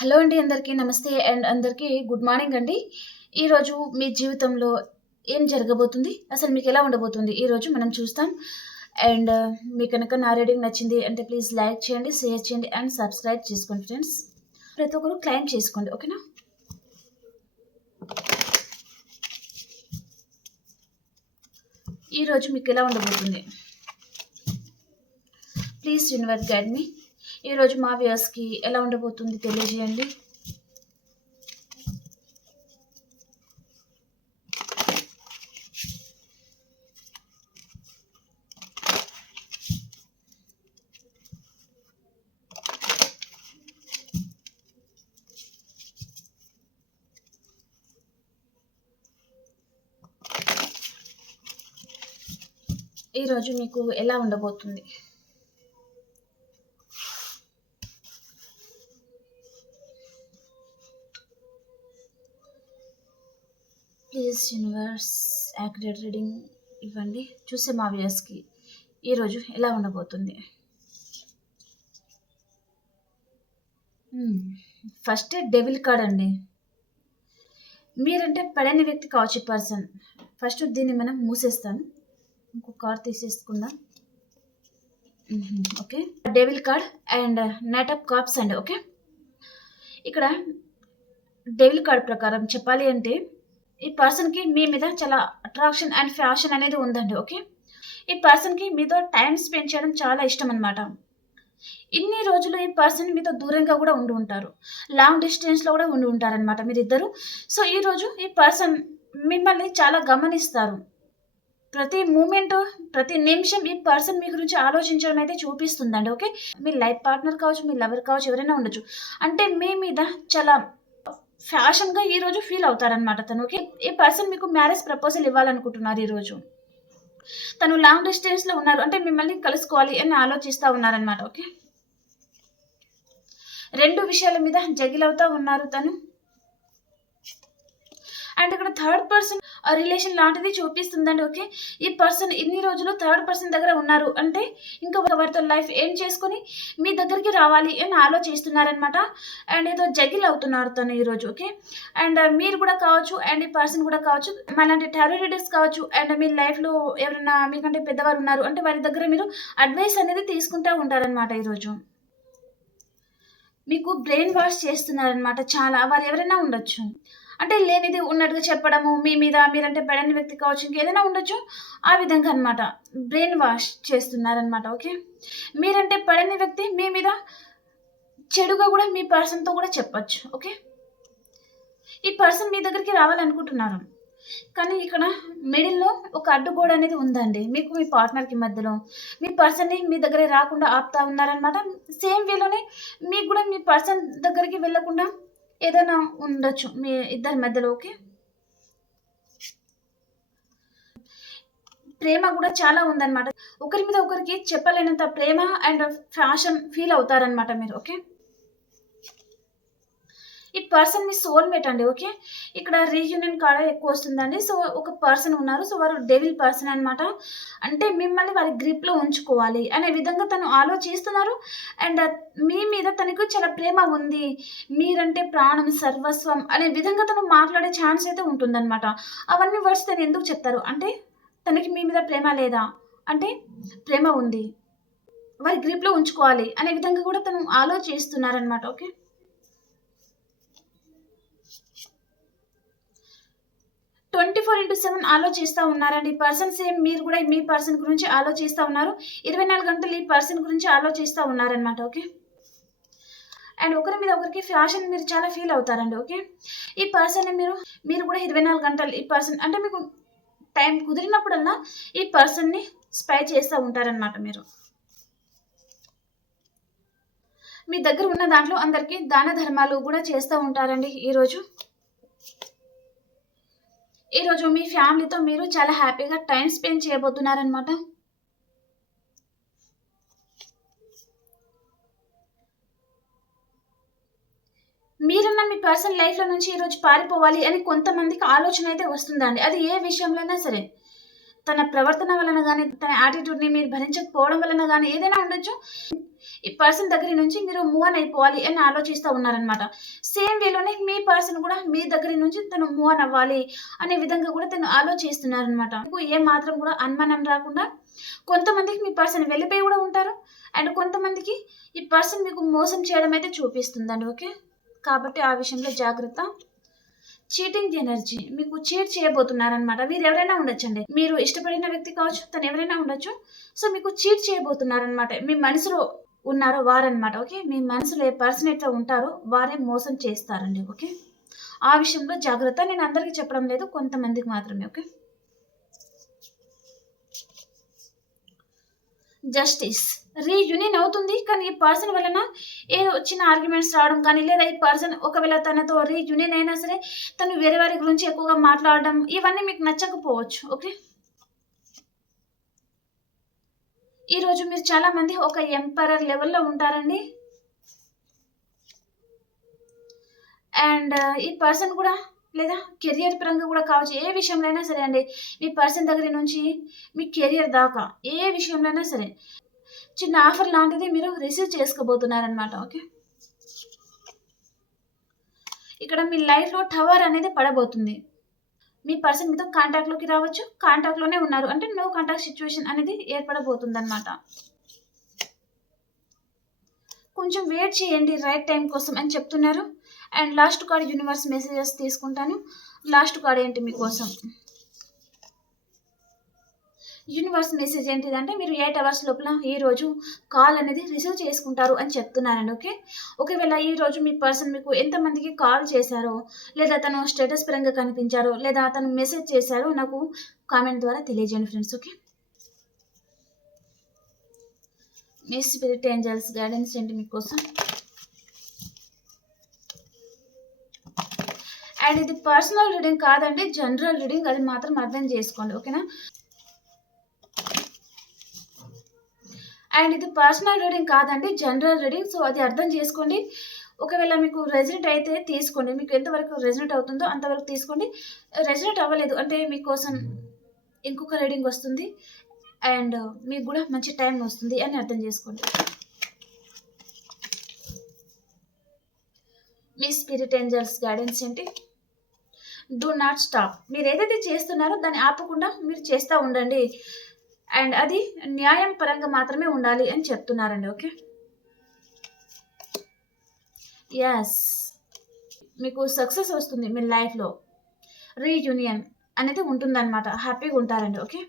Hello అండి అందరికీ నమస్తే అండ్ అందరికీ గుడ్ మార్నింగ్ అండి. ఈరోజు మీ జీవితంలో ఏం జరగబోతుంది? అసలు మీకు ఎలా ఉండబోతుంది? ఈరోజు మనం చూస్తాం. అండ్ మీకు కనుక నా రీడింగ్ నచ్చింది అంటే ప్లీజ్ లైక్ చేయండి, షేర్ చేయండి అండ్ సబ్స్క్రైబ్ చేసుకోండి ఫ్రెండ్స్. ప్రతి ఒక్కరు క్లైమ్ చేసుకోండి, ఓకేనా? ఈరోజు మీకు ఎలా ఉండబోతుంది? ప్లీజ్ యూనివర్స్ గైడ్ మీ. ఈరోజు మా వ్యూయర్స్కి ఎలా ఉండబోతుంది తెలియజేయండి. ఈరోజు మీకు ఎలా ఉండబోతుంది? ప్లీజ్ యూనివర్స్ యాక్యురేట్ రీడింగ్ ఇవ్వండి. చూసే మా వ్యూయర్స్కి ఈరోజు ఎలా ఉండబోతుంది? ఫస్ట్ డెవిల్ కార్డ్ అండి. మీరంటే పడని వ్యక్తి కావచ్చు పర్సన్. ఫస్ట్ దీన్ని మనం మూసేస్తాను. ఇంకో కార్డ్ తీసేసుకుందాం. Okay, devil card and knight of cups అండి. ఓకే, ఇక్కడ డెవిల్ కార్డ్ ప్రకారం చెప్పాలి అంటే ఈ పర్సన్కి మీ మీద చాలా అట్రాక్షన్ అండ్ ఫ్యాషన్ అనేది ఉందండి. ఓకే, ఈ పర్సన్కి మీతో టైం స్పెండ్ చేయడం చాలా ఇష్టం అనమాట. ఇన్ని రోజులు ఈ పర్సన్ మీతో దూరంగా కూడా ఉండి ఉంటారు, లాంగ్ డిస్టెన్స్లో కూడా ఉండి ఉంటారనమాట మీరిద్దరు. సో ఈరోజు ఈ పర్సన్ మిమ్మల్ని చాలా గమనిస్తారు. ప్రతి మూమెంట్, ప్రతి నిమిషం ఈ పర్సన్ మీ గురించి ఆలోచించడం అయితే చూపిస్తుందండి. ఓకే, మీ లైఫ్ పార్ట్నర్ కావచ్చు, మీ లవర్ కావచ్చు, ఎవరైనా ఉండొచ్చు. అంటే మీ మీద చాలా ఫ్యాషన్గా ఈరోజు ఫీల్ అవుతారనమాట తను. ఓకే, ఈ పర్సన్ మీకు మ్యారేజ్ ప్రపోజల్ ఇవ్వాలనుకుంటున్నారు ఈరోజు. తను లాంగ్ డిస్టెన్స్లో ఉన్నారు, అంటే మిమ్మల్ని కలుసుకోవాలి అని ఆలోచిస్తూ ఉన్నారనమాట. ఓకే, రెండు విషయాల మీద జగిల్ అవుతా ఉన్నారు తను. అండ్ ఇక్కడ థర్డ్ పర్సన్ రిలేషన్ లాంటిది చూపిస్తుందండి. ఓకే, ఈ పర్సన్ ఇన్ని రోజులు థర్డ్ పర్సన్ దగ్గర ఉన్నారు, అంటే ఇంకా వారితో లైఫ్ ఏం చేసుకొని మీ దగ్గరికి రావాలి అని ఆలోచిస్తున్నారనమాట. అండ్ ఏదో జగిల్ అవుతున్నారు తను ఈరోజు. ఓకే, అండ్ మీరు కూడా కావచ్చు అండ్ ఈ పర్సన్ కూడా కావచ్చు, మళ్ళీ టారో రీడర్స్ కావచ్చు. అండ్ మీ లైఫ్లో ఎవరైనా మీకంటే పెద్దవారు ఉన్నారు అంటే వారి దగ్గర మీరు అడ్వైస్ అనేది తీసుకుంటూ ఉంటారనమాట. ఈరోజు మీకు బ్రెయిన్ వాష్ చేస్తున్నారనమాట చాలా. వారు ఎవరైనా ఉండొచ్చు, అంటే లేనిది ఉన్నట్టుగా చెప్పడము మీ మీద, మీరంటే పడని వ్యక్తి కావచ్చు, ఇంకేదైనా ఉండొచ్చు. ఆ విధంగా అనమాట బ్రెయిన్ వాష్ చేస్తున్నారనమాట. ఓకే, మీరంటే పడని వ్యక్తి మీ మీద చెడుగా కూడా మీ పర్సన్తో కూడా చెప్పచ్చు. ఓకే, ఈ పర్సన్ మీ దగ్గరికి రావాలనుకుంటున్నారు, కానీ ఇక్కడ మిడిల్లో ఒక అడ్డుగోడ అనేది ఉందండి మీకు మీ పార్ట్నర్కి మధ్యలో. మీ పర్సన్ని మీ దగ్గర రాకుండా ఆపుతా ఉన్నారనమాట. సేమ్ వేలోనే మీకు కూడా మీ పర్సన్ దగ్గరికి వెళ్ళకుండా ఏదైనా ఉండొచ్చు మీ ఇద్దరి మధ్యలో. ఓకే, ప్రేమ కూడా చాలా ఉందన్నమాట. ఒకరి మీద ఒకరికి చెప్పలేనంత ప్రేమ అండ్ ఫ్యాషన్ ఫీల్ అవుతారనమాట మీరు. ఓకే, ఈ పర్సన్ మీ సోల్మేట్ అండి. ఓకే, ఇక్కడ రీయూనియన్ కార్డ్ ఎక్కువ వస్తుందండి. సో ఒక పర్సన్ ఉన్నారు, సో వారు డెవిల్ పర్సన్ అనమాట. అంటే మిమ్మల్ని వారి గ్రిప్లో ఉంచుకోవాలి అనే విధంగా తను ఆలోచిస్తున్నారు. అండ్ మీ మీద తనకు చాలా ప్రేమ ఉంది, మీరంటే ప్రాణం సర్వస్వం అనే విధంగా తను మాట్లాడే ఛాన్స్ అయితే ఉంటుందన్నమాట. అవన్నీ వర్డ్స్ తను ఎందుకు చెప్తారు అంటే తనకి మీ మీద ప్రేమ లేదా అంటే ప్రేమ ఉంది, వారి గ్రిప్లో ఉంచుకోవాలి అనే విధంగా కూడా తను ఆలోచిస్తున్నారనమాట. ఓకే, 24/7 ఆలోచిస్తూ ఉన్నారండి ఈ పర్సన్. సేమ్ మీరు కూడా మీ పర్సన్ గురించి ఆలోచిస్తూ ఉన్నారు. 24 గంటలు ఈ పర్సన్ గురించి ఆలోచిస్తూ ఉన్నారనమాట. ఓకే, అండ్ ఒకరి మీద ఒకరికి ఫ్యాషన్ మీరు చాలా ఫీల్ అవుతారండి. ఓకే, ఈ పర్సన్ని మీరు కూడా 24 గంటలు ఈ పర్సన్ అంటే మీకు టైం కుదిరినప్పుడల్లా ఈ పర్సన్ని స్పై చేస్తూ ఉంటారనమాట. మీరు మీ దగ్గర ఉన్న దాంట్లో అందరికీ దాన ధర్మాలు కూడా చేస్తూ ఉంటారండి. ఈరోజు మీ ఫ్యామిలీతో మీరు చాలా హ్యాపీగా టైం స్పెండ్ చేయబోతున్నారనమాట. మీరన్న మీ పర్సనల్ లైఫ్లో నుంచి ఈరోజు పారిపోవాలి అని కొంతమందికి ఆలోచన అయితే వస్తుందండి. అది ఏ విషయంలోనైనా సరే. తన ప్రవర్తన వలన గానీ, తన యాటిట్యూడ్‌ని మీరు భరించకపోవడం వలన గానీ ఏదైనా ఉండొచ్చు. ఈ పర్సన్ దగ్గర నుంచి మీరు మూవ్ ఆన్ అయిపోవాలి అని ఆలోచిస్తూ ఉన్నారనమాట. సేమ్ వేలోనే మీ పర్సన్ కూడా మీ దగ్గర నుంచి తను మూవ్ ఆన్ అవ్వాలి అనే విధంగా కూడా తను ఆలోచిస్తున్నారనమాట. మీకు ఏ మాత్రం కూడా అనుమానం రాకుండా కొంతమందికి మీ పర్సన్ వెళ్ళిపోయి కూడా ఉంటారు. అండ్ కొంతమందికి ఈ పర్సన్ మీకు మోసం చేయడం అయితే చూపిస్తుందండి. ఓకే, కాబట్టి ఆ విషయంలో జాగ్రత్త. చీటింగ్ ఎనర్జీ, మీకు చీట్ చేయబోతున్నారనమాట. మీరు ఎవరైనా ఉండొచ్చండి, మీరు ఇష్టపడిన వ్యక్తి కావచ్చు, తను ఎవరైనా ఉండొచ్చు. సో మీకు చీట్ చేయబోతున్నారనమాట. మీ మనసులో ఉన్నారో వారనమాట. ఓకే, మీ మనసులో ఏ పర్సన్ అయితే ఉంటారో వారే మోసం చేస్తారండి. ఓకే, ఆ విషయంలో జాగ్రత్త. నేను అందరికీ చెప్పడం లేదు, కొంతమందికి మాత్రమే. ఓకే, జస్టిస్, రీయూనియన్ అవుతుంది. కానీ ఈ పర్సన్ వలన ఏదో చిన్న ఆర్గ్యుమెంట్స్ రావడం కానీ, లేదా ఈ పర్సన్ ఒకవేళ తనతో రీయూనియన్ అయినా సరే తను వేరే వారి గురించి ఎక్కువగా మాట్లాడడం, ఇవన్నీ మీకు నచ్చకపోవచ్చు. ఓకే, ఈరోజు మీరు చాలా మంది ఒక ఎంపరర్ లెవెల్లో ఉంటారండి. అండ్ ఈ పర్సన్ కూడా, లేదా కెరియర్ పరంగా కూడా కావచ్చు, ఏ విషయంలో అయినా సరే అండి, మీ పర్సన్ దగ్గర నుంచి మీ కెరియర్ దాకా ఏ విషయంలో అయినా సరే చిన్న ఆఫర్ లాంటిది మీరు రిసీవ్ చేసుకోబోతున్నారనమాట. ఓకే, ఇక్కడ మీ లైఫ్లో టవర్ అనేది పడబోతుంది. మీ పర్సన్ మీతో కాంటాక్ట్లోకి రావచ్చు, కాంటాక్ట్లోనే ఉన్నారు అంటే నో కాంటాక్ట్ సిచ్యువేషన్ అనేది ఏర్పడబోతుంది అనమాట. కొంచెం వెయిట్ చేయండి రైట్ టైం కోసం అని చెప్తున్నారు. And last card universe messages తీసుకుంటాను. లాస్ట్ కార్డ్ ఏంటి మీకోసం? యూనివర్స్ మెసేజ్ ఏంటిదంటే మీరు 8 అవర్స్ లోపల ఈరోజు కాల్ అనేది రిసీవ్ చేసుకుంటారు అని చెప్తున్నానండి. ఓకే, ఒకవేళ ఈరోజు మీ పర్సన్ మీకు ఎంతమందికి కాల్ చేశారో, లేదా తను స్టేటస్ పరంగా కనిపించారో, లేదా తను మెసేజ్ చేశారో నాకు కామెంట్ ద్వారా తెలియజేయండి ఫ్రెండ్స్. ఓకే, మీ స్పిరిట్ ఏంజల్స్ గైడెన్స్ ఏంటి మీకోసం? అండ్ ఇది పర్సనల్ రీడింగ్ కాదండి, జనరల్ రీడింగ్, అది మాత్రం అర్థం చేసుకోండి. ఓకేనా? అండ్ ఇది పర్సనల్ రీడింగ్ కాదండి, జనరల్ రీడింగ్. సో అది అర్థం చేసుకోండి. ఒకవేళ మీకు రెజనేట్ అయితే తీసుకోండి, మీకు ఎంతవరకు రెజనేట్ అవుతుందో అంతవరకు తీసుకోండి. రెజనేట్ అవ్వలేదు అంటే మీకోసం ఇంకొక రీడింగ్ వస్తుంది అండ్ మీకు కూడా మంచి టైం వస్తుంది అని అర్థం చేసుకోండి. మీ స్పిరిట్ ఏంజల్స్ గైడెన్స్ ఏంటి? Do not stop. మీరు ఏదైతే చేస్తున్నారో దాన్ని ఆపకుండా మీరు చేస్తూ ఉండండి. అండ్ అది న్యాయం పరంగా మాత్రమే ఉండాలి అని చెప్తున్నారండి. ఓకే, ఎస్, మీకు సక్సెస్ వస్తుంది. మీ లైఫ్లో రీయూనియన్ అనేది ఉంటుందన్నమాట. హ్యాపీగా ఉంటారండి. Okay,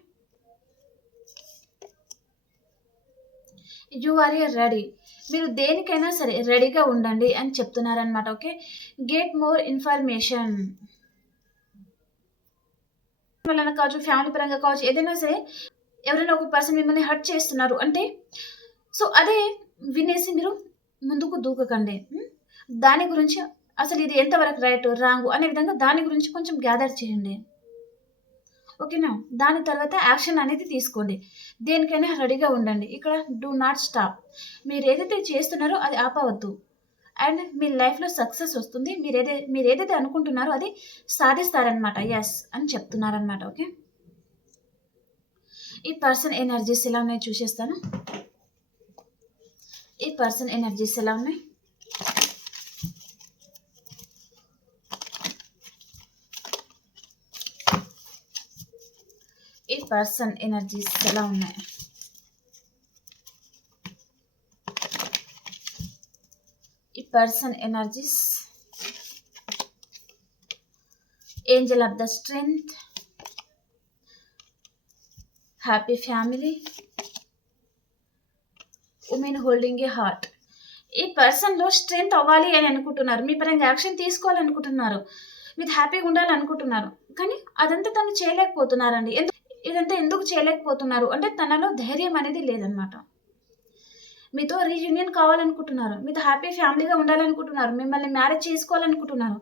you are a ready. మీరు దేనికైనా సరే రెడీగా ఉండండి అని చెప్తున్నారనమాట. ఓకే, గెట్ మోర్ ఇన్ఫర్మేషన్ వలన కావచ్చు, ఫ్యామిలీ పరంగా కావచ్చు, ఏదైనా సరే ఎవరైనా ఒక పర్సన్ మిమ్మల్ని హర్ట్ చేస్తున్నారు అంటే సో అదే వినేసి మీరు ముందుకు దూకకండి. దాని గురించి అసలు ఇది ఎంతవరకు రైట్ రాంగ్ అనే విధంగా దాని గురించి కొంచెం గ్యాదర్ చేయండి. ఓకేనా? దాని తర్వాత యాక్షన్ అనేది తీసుకోండి. దేనికైనా రెడీగా ఉండండి. ఇక్కడ డూ నాట్ స్టాప్. మీరు ఏదైతే చేస్తున్నారో అది ఆపవద్దు. అండ్ మీ లైఫ్లో సక్సెస్ వస్తుంది. మీరు ఏదైతే అనుకుంటున్నారో అది సాధిస్తారనమాట. ఎస్ అని చెప్తున్నారనమాట. ఓకే, ఈ పర్సన్ ఎనర్జీస్ ఎలా ఉన్నాయి చూసేస్తాను. ఈ పర్సన్ ఎనర్జీస్ ఎలా ఉన్నాయి? ఈ పర్సన్ ఎనర్జీస్ ఎలా ఉన్నాయి? ఈ person energies, Angel of the strength, happy family, women holding a heart. ఈ పర్సన్లో స్ట్రెంగ్త్ అవ్వాలి అని అనుకుంటున్నారు, మీ పరంగా యాక్షన్ తీసుకోవాలనుకుంటున్నారు, మీరు హ్యాపీగా ఉండాలనుకుంటున్నారు. కానీ అదంతా తను చేయలేకపోతున్నారండి. ఇదంతా ఎందుకు చేయలేకపోతున్నారు అంటే తనలో ధైర్యం అనేది లేదనమాట. మీతో రీయూనియన్ కావాలనుకుంటున్నారు, మీతో హ్యాపీ ఫ్యామిలీగా ఉండాలనుకుంటున్నారు, మిమ్మల్ని మ్యారేజ్ చేసుకోవాలనుకుంటున్నారు,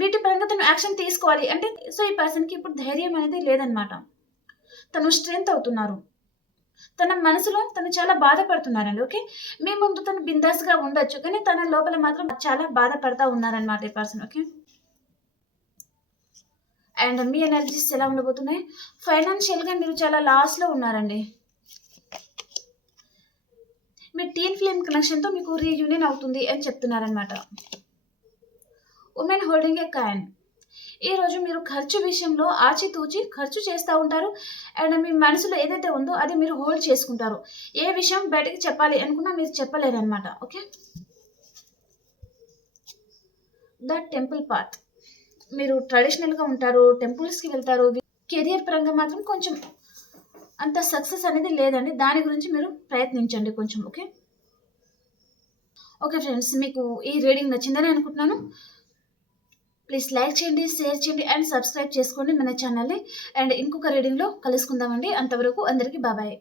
వీటి పరంగా తను యాక్షన్ తీసుకోవాలి అంటే సో ఈ పర్సన్కి ఇప్పుడు ధైర్యం అనేది లేదనమాట. తను స్ట్రెంగ్త్ అవుతున్నారు, తన మనసులో తను చాలా బాధపడుతున్నారండి. ఓకే, మీ ముందు తను బిందాస్గా ఉండొచ్చు కానీ తన లోపల మాత్రం చాలా బాధపడతా ఉన్నారనమాట ఈ person. Okay, and me energies ఎలా ఉండబోతున్నాయి? ఫైనాన్షియల్గా మీరు చాలా లాస్లో ఉన్నారండి. మీ టీన్ ఫిల్మ్ కనెక్షన్తో మీకు రీయూనియన్ అవుతుంది అని చెప్తున్నారనమాట. Women holding a coin. ఈరోజు మీరు ఖర్చు విషయంలో ఆచితూచి ఖర్చు చేస్తూ ఉంటారు. అండ్ మీ మనసులో ఏదైతే ఉందో అది మీరు హోల్డ్ చేసుకుంటారు. ఏ విషయం బయటకి చెప్పాలి అనుకున్నా మీరు చెప్పలేరు అనమాట. ఓకే. The temple path. మీరు ట్రెడిషనల్గా ఉంటారు, టెంపుల్స్కి వెళ్తారు. కెరియర్ పరంగా మాత్రం కొంచెం అంత సక్సెస్ అనేది లేదండి. దాని గురించి మీరు ప్రయత్నించండి కొంచెం. ఓకే. ఓకే ఫ్రెండ్స్, మీకు ఈ రీడింగ్ నచ్చిందని అనుకుంటున్నాను. ప్లీజ్ లైక్ చేయండి, షేర్ చేయండి అండ్ సబ్స్క్రైబ్ చేసుకోండి మన ఛానల్ని. అండ్ ఇంకొక రీడింగ్లో కలుసుకుందామండి. అంతవరకు అందరికీ బాబాయ్.